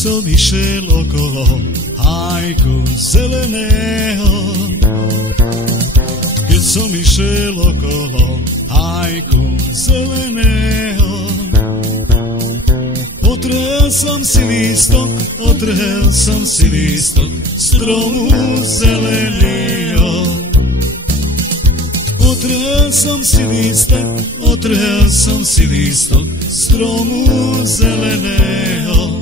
som išiel okolo hajku zeleného. Keď som išiel okolo hajku zeleného, otrhel som si lístok stromu zeleného. Otrhel som si lístok stromu zeleného.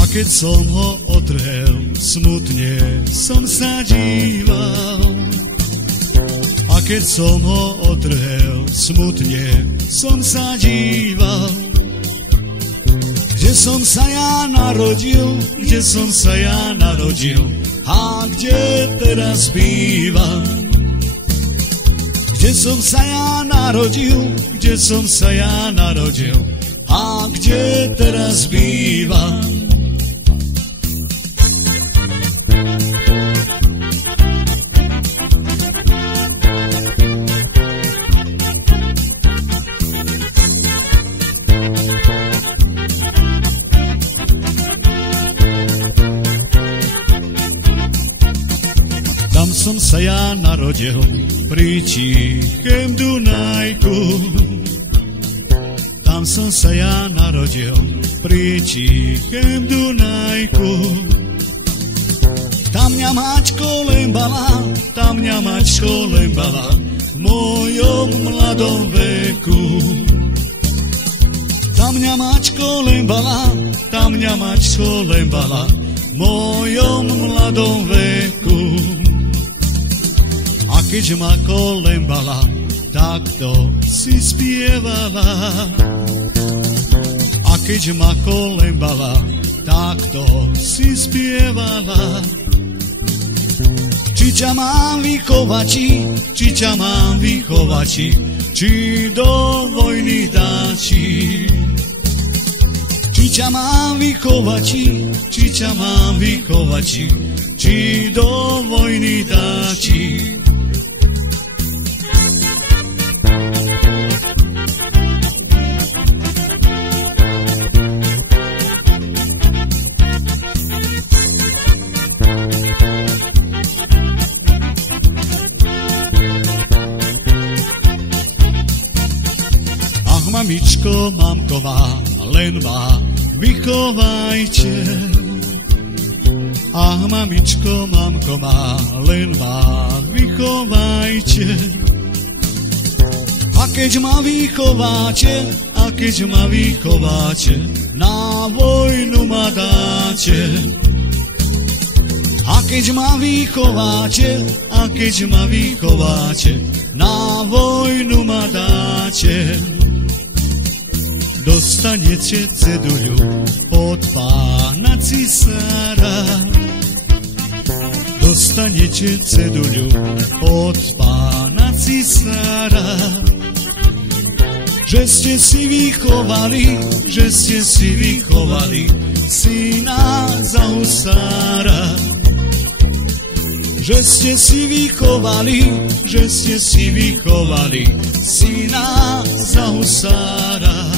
A keď som ho otrhel, smutne som sa díval. A keď som ho otrhel, smutne som sa díval. Kde som sa ja narodil, a kde teraz bývam? Kde som sa ja narodil, a kde teraz bývam? Tam som sa ja narodil pri tichém Dunajku. Tam som sa ja narodil pri tichém Dunajku. Tam mňa mačko lembala v mojom mladom veku. Tam mňa mačko lembala v mojom mladom veku. A keď ma kolembala, tak to si spievala. A keď ma kolembala, tak to si spievala. Či ťa mám vychovači, či do vojny dáči. Či ťa mám vychovači, či do vojny dáči. Mamičko, mamková, len ma vychovajte. Ach, mamičko, mamková, len ma vychovajte. A keď ma vychováte, na vojnu ma dáte. A keď ma vychováte, na vojnu ma dáte. Dostanete ceduľu od pána cisára. Dostanete ceduľu od pána cisára. Že ste si vychovali syna za husára. Že ste si vychovali syna za husára.